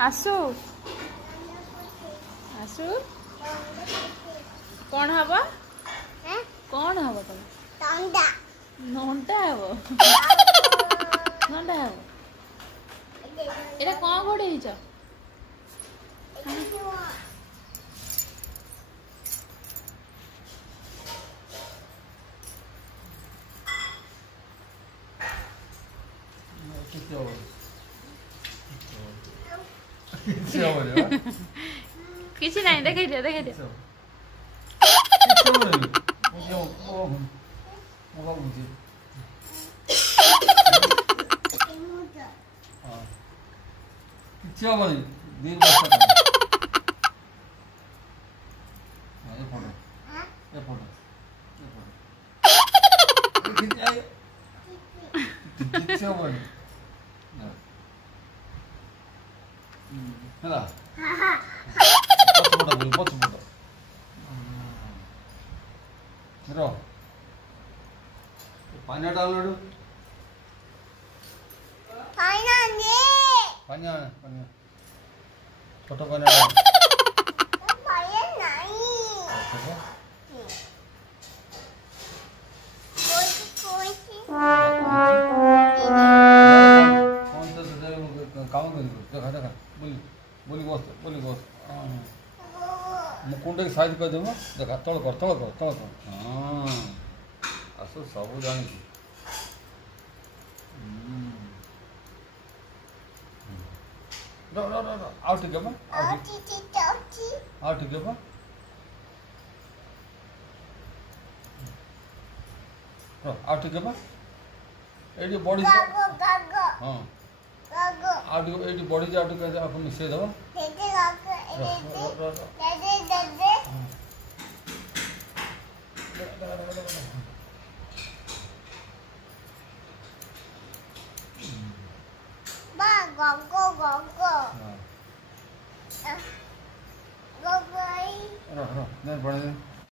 आसु आसु कौन हब कौन हब तुम नंटा हब नंटा हब एटा कौन घोड़े किसी नहीं देखे दिया पानी डालू पानी छोटा पानी देखा देखा बोली बस मुकुंड की साइज कर देव देखा तल कर हाँ आस सब जानी आउ टिके ये बड़ी हाँ ये बड़ी जा मिसई दब बड़ा